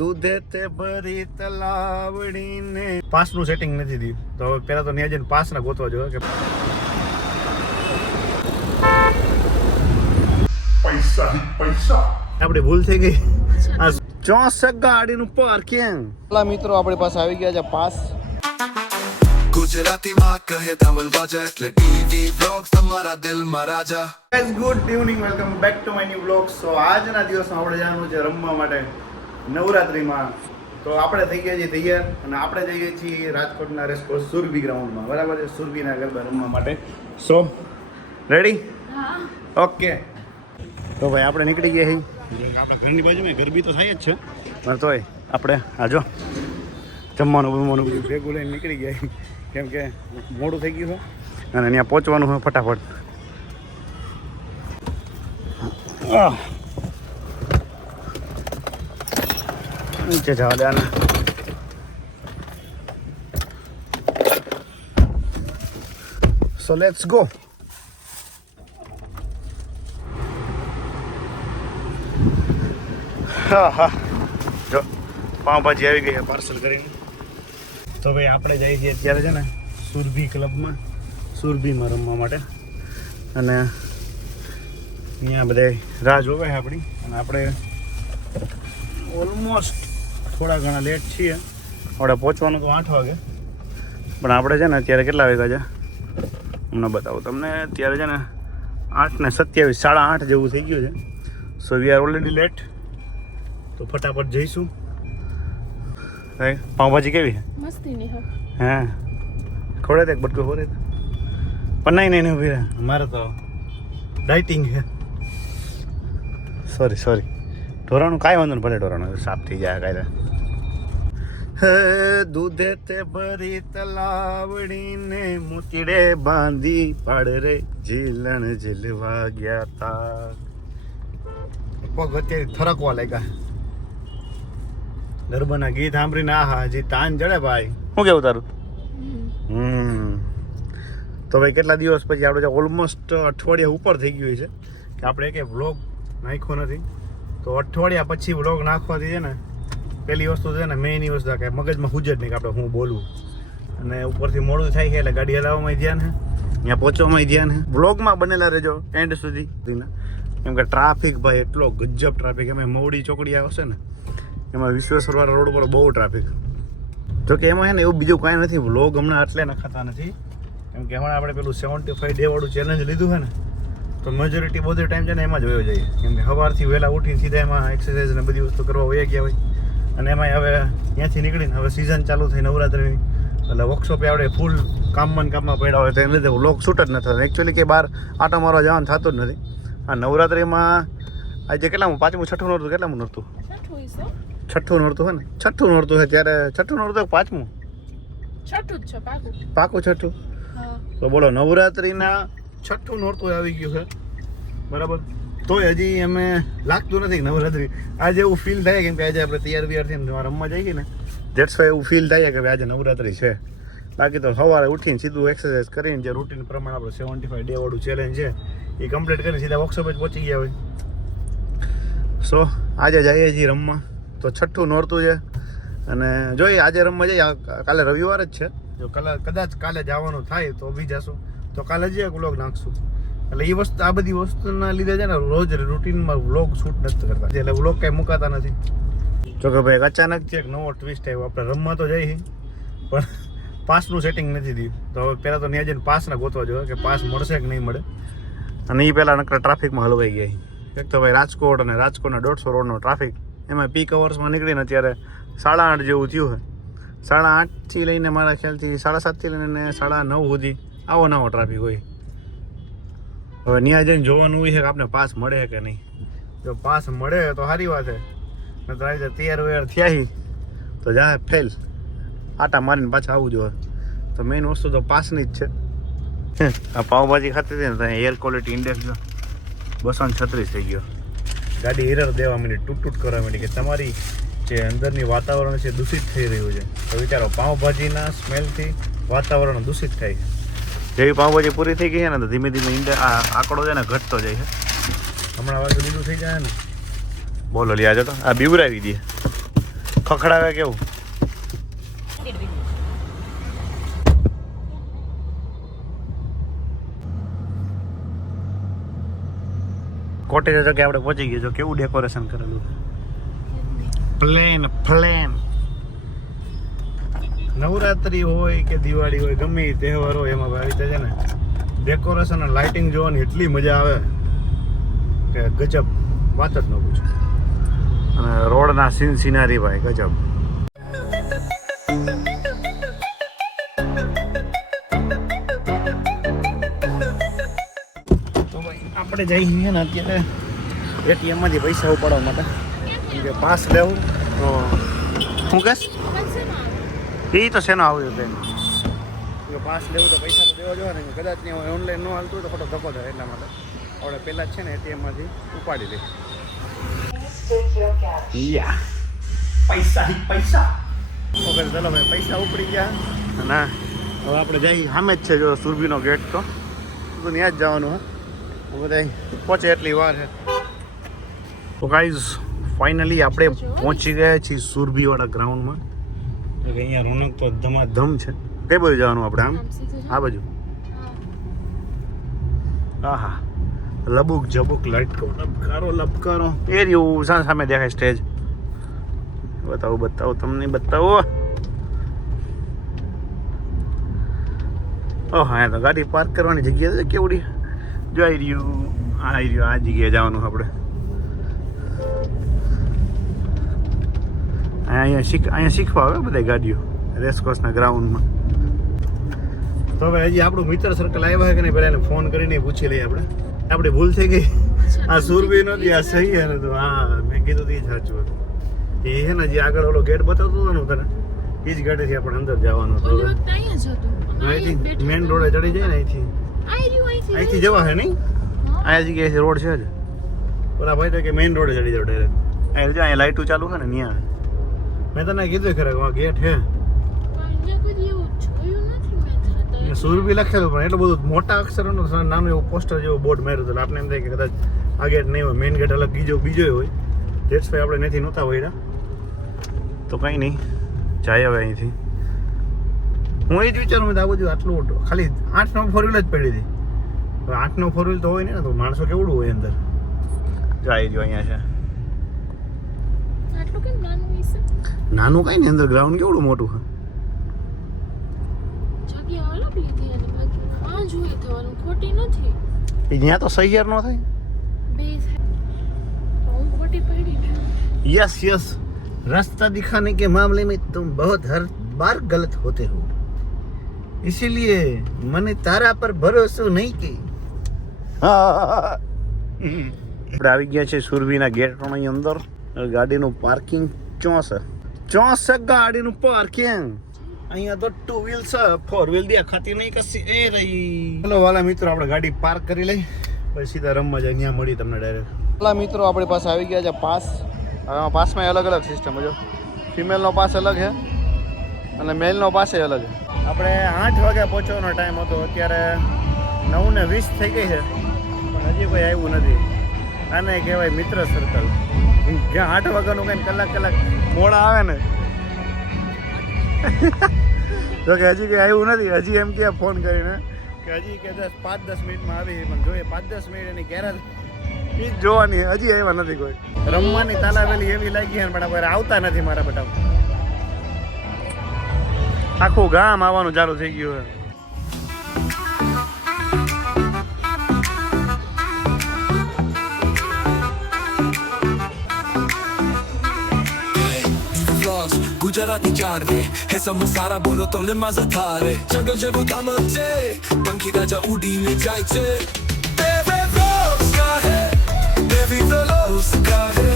દૂધે તે ભરી તલાવડીને પાસનું સેટિંગ નથી થયું તો હવે પહેલા તો ત્યાં જઈને પાસના ગોતવા જોઈએ કે પૈસા આપણી ભૂલ થઈ ગઈ. આ 64 ગાડીનું પાર્કિંગ. મિત્રો આપણી પાસે આવી ગયા છે પાસ. ગુજરાતીમાં કહે ધવલ બાજા એટલે ટીવી બ્લોગ તમારા દિલમાં રાજા. Guys good evening, welcome back to my new blog. So આજના દિવસમાં આપણે જવાનું છે રમવા માટે નવરાત્રિમાં. તો આપણે થઈ ગયા છીએ તૈયાર અને આપણે જઈ ગયા છીએ રાજકોટના રેસકોર્સ સુરભી ગ્રાઉન્ડમાં. બરાબર છે, સુરભીના ગરબા રમવા માટે. સો રેડી? ઓકે. તો ભાઈ આપણે નીકળી ગયા છીએ. આપણા ઘરની બાજુમાં ગરબી તો થાય જ છે પણ તોય આપણે આજો જમવાનું બધું ભેગું લઈને નીકળી ગયા કેમ કે મોડું થઈ ગયું છે અને ત્યાં પહોંચવાનું હોય ફટાફટ. નીચે જવા દેવાના. So let's go. હા જો પાવભાજી આવી ગઈ પાર્સલ કરીને. તો ભાઈ આપણે જઈએ છીએ અત્યારે છે ને સુરભી ક્લબમાં, સુરભીમાં રમવા માટે. અને અહીંયા બધા રાહ જોવે છે આપણી. અને આપણે ઓલમોસ્ટ થોડા ઘણા લેટ છીએ. આપણે પહોંચવાનું તો 8 વાગે પણ આપણે છે ને અત્યારે કેટલા વાગ્યા છે હમણાં બતાવું તમને. અત્યારે છે ને 8:27, 8:30 જેવું થઈ ગયું છે. સો વી આર ઓલરેડી લેટ. તો ફટાફટ જઈશું. પાવભાજી કેવી છે? મસ્તીની હો. હા ખોડે તે બટકો ખોડે પણ નહીં ઊભી રહે. મારે તો ડાયટિંગ છે. સોરી ઢોરાનું કાંઈ વાંધો નહીં, ભલે ઢોરાનું સાફ થઈ જાય કાંઈ. દૂધે તે ભરી તલાવડીને મૂકીડે બાંધી પાડ રે ઝીલણ ઝીલવા ગયા તા. પગ અત્યારે થરકવા લાગ્યા ગરબાના ગીત સાંભળીને. આહા હજી તાન જડે ભાઈ. શું કેવું તારું? તો ભાઈ કેટલા દિવસ પછી આપણે ઓલમોસ્ટ અઠવાડિયા ઉપર થઈ ગયું છે કે આપણે એક વ્લોગ નાખ્યો નથી. તો અઠવાડિયા પછી વ્લોગ નાખવાથી છે ને પહેલી વસ્તુ છે ને મેઇન વસ્તુ કે મગજમાં હુજ જ નહીં કે આપણે હું બોલું. અને ઉપરથી મોડું થાય છે એટલે ગાડી હલાવવામાં ધ્યાન છે, ત્યાં પહોંચવામાં ધ્યાન છે. વ્લોગમાં બનેલા રહેજો એન્ડ સુધી. કેમ કે ટ્રાફિક ભાઈ એટલો ગજબ ટ્રાફિક. એમાં મવડી ચોકડી આવશે ને એમાં વિશ્વેશ્વરવાળા રોડ પર બહુ ટ્રાફિક. જોકે એમાં છે ને એવું બીજું કાંઈ નથી. વ્લોગ હમણાં એટલે નખાતા નથી કેમ કે હમણાં આપણે પેલું 75 ડે વાળું ચેલેન્જ લીધું છે ને તો મેજોરિટી બધો ટાઈમ છે ને એમાં જ વયો જાય. કેમ કે સવારથી વહેલા ઉઠીને સીધા એમાં એક્સરસાઇઝ ને બધી વસ્તુ કરવા વયા ગયા હોય. અને એમાં હવે ત્યાંથી નીકળીને હવે સિઝન ચાલુ થઈ નવરાત્રિની એટલે વર્કશોપે આપણે ફૂલ કામમાં પડ્યા હોય તો એને લીધે વ્લોગ શૂટ જ ન થતા. એકચ્યુઅલી કે બહાર આટો મારવા જવાનું થતું જ નથી. આ નવરાત્રિમાં આજે કેટલામું 5મું 6ઠું નોરતું કેટલામું નોરતું? 6ઠું નોરતું હોય ને. 6ઠું નોરતું છે ત્યારે 6ઠું નોરતું 5મું? 6ઠું જ છે પાકું 6ઠું. તો બોલો નવરાત્રિના 6ઠું નોરતું આવી ગયું છે બરાબર. તોય હજી અમે લાગતું નથી નવરાત્રિ આજે એવું ફીલ થાય કેમ કે આજે આપણે તૈયાર થઈને રમવા જઈએ ને ધેટ્સ વાય એવું ફીલ થાય કે આજે નવરાત્રિ છે. બાકી તો સવારે ઉઠીને સીધું એક્સરસાઇઝ કરીને જે રૂટીન પ્રમાણે આપણે 75 ડે વાળું ચેલેન્જ છે એ કમ્પ્લીટ કરીને સીધા વર્કશોપ જ પહોંચી ગયા હોય. સો આજે જઈએ છીએ રમવા. તો 6ઠું નોરતું છે અને જોઈએ આજે રમવા જઈએ. કાલે રવિવાર જ છે. જો કદાચ કાલે જવાનું થાય તો બી જશું. તો કાલે જ વ્લોગ નાખશું. એટલે એ વસ્તુ આ બધી વસ્તુના લીધે છે ને રોજ રૂટીનમાં વ્લોગ શૂટ નથી કરતા એટલે વ્લોગ કાંઈ મુકાતા નથી. જોકે ભાઈ અચાનક છે એક નવો ટ્વિસ્ટ આવ્યો. આપણે રમવા તો જઈએ પણ પાસનું સેટિંગ નથી થયું. તો હવે પહેલાં તો ત્યાં જઈને પાસના ગોતવા જોઈએ કે પાસ મળશે કે નહીં મળે. અને એ પહેલાં નકરા ટ્રાફિકમાં હલવાઈ ગયા. એક તો ભાઈ રાજકોટ અને રાજકોટના 150 રોડનો ટ્રાફિક. એમાં પીક અવર્સમાં નીકળીને અત્યારે 8:30 જેવું થયું છે. 8:30થી લઈને મારા ખ્યાલથી 7:30થી લઈને 9:30 સુધી આવો નવો ટ્રાફિક હોય. હવે ત્યાં જઈને જોવાનું હોય છે કે આપણે પાસ મળે કે નહીં. જો પાસ મળે તો સારી વાત છે. નહીંતર આવી રીતે તૈયાર થયા તો જા ફેલ આટા મારીને પાછા આવવું જોઈએ. તો મેઇન વસ્તુ તો પાસની જ છે. આ પાવભાજી ખાતી હતી ને ત્યાં એર ક્વોલિટી ઇન્ડેક્સ 236 થઈ ગયો. ગાડી એરર દેવા માંડી, ટૂટ કરવા માંડી કે તમારી જે અંદરની વાતાવરણ છે દૂષિત થઈ રહ્યું છે. તો વિચારો પાવભાજીના સ્મેલથી વાતાવરણ દૂષિત થાય છે. જેવી પાવભાજી પૂરી થઈ ગઈ છે ને તો ધીમે ધીમે આંકડો છે ને ઘટતો જાય છે. હમણાં વાગે લીલું થઈ જાય ને બોલો લ્યા જતો આ બીવરાવી દે ખખડાવે કેવું કોટેજ તો કે આપણે પહોંચી ગયા જો કેવું ડેકોરેશન કરેલું પ્લેન નવરાત્રી હોય કે દિવાળી હોય ગમે એ તહેવાર હોય એમાં આવી રીતે છે ને ડેકોરેશન અને લાઇટિંગ જોવાની એટલી મજા આવે કે ગજબ વાત જ ન પૂછો અને રોડના સિનારી ભાઈ ગજબ તો ભાઈ આપણે જઈએ ને અત્યારે એટીએમમાંથી પૈસા ઉપાડવા માટે કેમ કે પાસ લેવું તો શું કહેશ એ તો શેનો આવ્યો હતો જો પાસ લેવું તો પૈસા તો દેવા જોઈએ ને કદાચ નહીં ઓનલાઈન ન હાલતું હોય તો ખોટો ધક્કો થાય એટલા માટે આપણે પહેલાં જ છે ને એટીએમમાંથી ઉપાડી લઈએ પૈસા ઓકે ચાલો ભાઈ પૈસા ઉપડી ગયા ના હવે આપણે જઈ સામે જ છે જો સુરભીનો ગેટ તો ત્યાં જ જવાનું હા બધા પહોંચે એટલી વાર છે તો ગાઈઝ ફાઇનલી આપણે પહોંચી ગયા છીએ સુરભીવાળા ગ્રાઉન્ડમાં કે અહીંયા રોનક તો ધમાધમ છે કઈ બાજુ જવાનું આપણે આમ આ બાજુ હા હા લબુક જબુક લબકારો એ રહ્યું સામે દેખાય સ્ટેજ બતાવો તમને બતાવો ઓહ હા તો ગાડી પાર્ક કરવાની જગ્યા છે કેવડી જો આવી રહ્યું આ જગ્યાએ જવાનું આપણે અહીંયા શીખવા આવે બધા ગાડીઓ રેસકોર્સના ગ્રાઉન્ડમાં તો હવે હજી આપણું મિત્ર સર્કલ આવ્યા કે નહીં પહેલાં એને ફોન કરીને પૂછી લઈએ આપણી ભૂલ થઈ ગઈ આ સુરભી નહોતી આ સહી હે તો હા મેં કીધું તો એ સાચું હતું એ હે ને જે આગળ ઓલો ગેટ બતાવતો હતો ને તને એ જ ગાડીથી આપણે અંદર જવાનું હતું અહીંથી મેઇન રોડે ચડી જાય ને અહીંથી જવા હે નહીં આ જગ્યાએ રોડ છે જ ઓલા ભાઈ તો કે મેઇન રોડે ચડી જાવ ડાયરેક્ટ અહીંયા લાઇટો ચાલુ છે ને ત્યાં મેં તને કીધું ખરા ગેટ હે સુરભી લખેલું પણ એટલું બધું મોટા અક્ષરોનું નાનું એવું પોસ્ટર જેવું બોર્ડ માર્યું હતું આપણે એમ થાય કે કદાચ આ ગેટ નહીં હોય મેઇન ગેટ અલગ બીજો હોય ડેટ્સ ભાઈ આપણે નથી નહોતા હોય તો કંઈ નહીં જાય હવે અહીંથી હું એ જ વિચારું આ બધું આટલું ખાલી 8 ફોર વ્હીલ જ પડી હતી હવે 8 ફોર વ્હીલ તો હોય ને તો માણસો કેવડું હોય અંદર જાય જો અહીંયા છે નાનું કઈ નહીં અંદર ગ્રાઉન્ડ કેવડું મોટું છે यहाँ तो सही नो थे यस रास्ता दिखाने के मामले में तुम बहुत हर बार गलत होते हो इसीलिए मैंने तारा पर भरोसा नहीं की આપણે આવી ગયા છે સુરભીના ગેટની અંદર ગાડીનું પાર્કિંગ 64 ગાડીનું પાર્કિંગ અહીંયા તો 2 વ્હીલ છે 4 વ્હીલ દેખાતી નહીં કશી એ રહી ચલો વાલા મિત્રો આપણે ગાડી પાર્ક કરી લઈ પછી સીધા રમવા જાય અહીંયા મળી તમને ડાયરેક્ટ વાલા મિત્રો આપણી પાસે આવી ગયા છે પાસ પાસમાં અલગ અલગ સિસ્ટમ જો ફિમેલનો પાસ અલગ છે અને મેલનો પાસ અલગ છે આપણે 8 વાગ્યા પહોંચવાનો ટાઈમ હતો અત્યારે 9:20 થઈ ગઈ છે પણ હજી કોઈ આવ્યું નથી આને કહેવાય મિત્ર સર્કલ જ્યાં 8 વાગ્યાનું કંઈ કલાક મોડા આવે ને તો કે હજી કંઈ આવ્યું નથી હજી એમ કે ફોન કરીને કે હજી કે 5-10 મિનિટમાં આવી પણ જોઈએ 5-10 મિનિટ એની ગેરેજ એ જ જોવાની હજી આવ્યા નથી કોઈ રમવાની તાલાવેલી એવી લાગી પણ આપણે આવતા નથી મારા બેટા આખું ગામ આવવાનું ચાલુ થઈ ગયું ગુજરાતી ચારને હે સમસારા બોલો તમને મજા થારે જગલ જેવું કામ છે પંખી રાજા ઉડીને જાય છે બેબી વ્લોગ્સ કા હે બેબી વ્લોગ્સ કા હે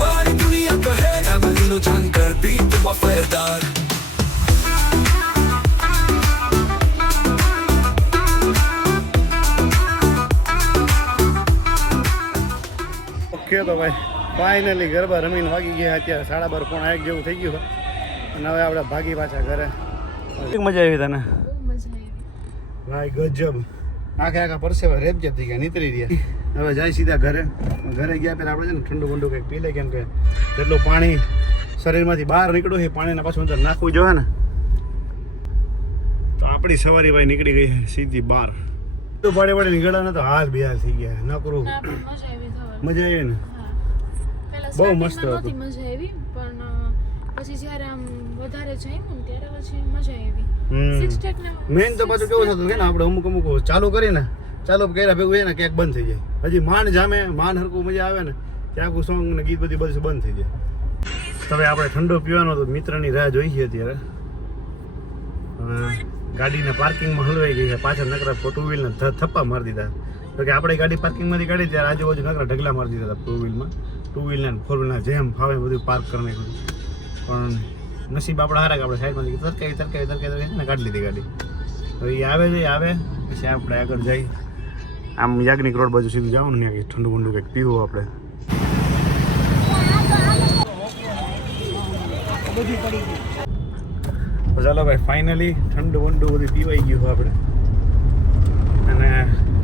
વારી દુનિયા કા હે અમલીનો જાન કર બી તું વફાદાર ઓકે તો ભાઈ ફાઇનલી ગરબા રમીને વાગી ગયા અત્યારે 12:30 જેવું થઈ ગયું અને હવે આપણે ભાગી પાછા ઘરે મજા આવી તને ભાઈ ગજબ આખા પરસેવા રેપ જતી ગયા નીતરી રહ્યા હવે જાય સીધા ઘરે ગયા પહેલાં આપણે છે ને ઠંડુ બંડુ કંઈક પી લે, કેમ કે જેટલું પાણી શરીરમાંથી બહાર નીકળ્યું છે પાણીને પાછું અંદર નાખવું જોઈએ ને. તો આપણી સવારી ભાઈ નીકળી ગઈ છે સીધી બહાર. તો પડે પડે નીકળ્યા ને તો હાલ બેહાલ થઈ ગયા ન કરું. ના, પણ મજા આવી થવાની. મજા આવી ને? હા. પહેલા બહુ starting મસ્ત માં હતું. નહોતી મજા આવી, પણ પછી જ્યારે આમ વધારે જમ્યું ને ત્યારે પછી મજા આવી. Six Tech ને મેન તો પાછું કેવું થતું કે ને આપણે અમુક ચાલુ કરીને ચાલુ કર્યા ભેગું છે ને ક્યાંક બંધ થઈ જાય. હજી માંડ જામે માંડ હરકું મજા આવે ને ત્યાં આખું સોંગ ને ગીત બધું બંધ થઈ જાય. હવે આપણે ઠંડો પીવાનો તો મિત્રની રાહ જોઈ છે અત્યારે. હવે ગાડીને પાર્કિંગમાં હલવાઈ ગઈ છે. પાછળ નકરા ટુ વ્હીલને થપ્પા મારી દીધા. તો કે આપણે ગાડી પાર્કિંગમાંથી કાઢી ત્યારે આજુબાજુ નકરા ઢગલા મારી દીધા હતા ટુ વ્હીલમાં. ટુ વ્હીલને ફોર વ્હીલના જેમ ફાવે બધું પાર્ક કરી નાખ્યું. પણ નસીબ આપણા હારા કે આપણે સાઈડમાંથી તરકાવી ને કાઢી લીધી ગાડી. હવે એ આવે પછી આપણે આગળ જઈ આમ યાજ્ઞિક રોડ બાજુ સીધું જવાનું ને ઠંડુ બંડુ કંઈક પીવું આપણે. તો ચાલો ભાઈ ફાઇનલી ઠંડુ વંડુ બધું પીવાઈ ગયું આપણે અને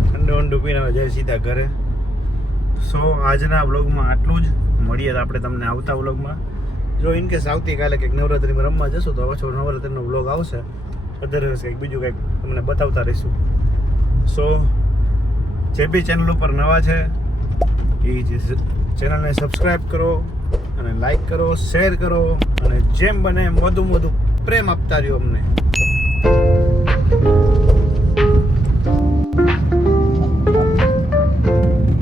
ઠંડુ વંડુ પીને હવે જાય સીધા ઘરે. સો આજના વ્લોગમાં આટલું જ. મળીએ આપણે તમને આવતા વ્લોગમાં. જો ઇનકેસ આવતીકાલે કંઈક નવરાત્રિમાં રમવા જશું તો પાછો નવરાત્રિનો વ્લોગ આવશે. અધરવાઇઝ કંઈક બીજું કંઈક તમને બતાવતા રહીશું. સો જે બી ચેનલ ઉપર નવા છે એ ચેનલને સબસ્ક્રાઈબ કરો અને લાઈક કરો, શેર કરો અને જેમ બને એમ વધુમાં વધુ પ્રેમ આપતા રહ્યો અમને.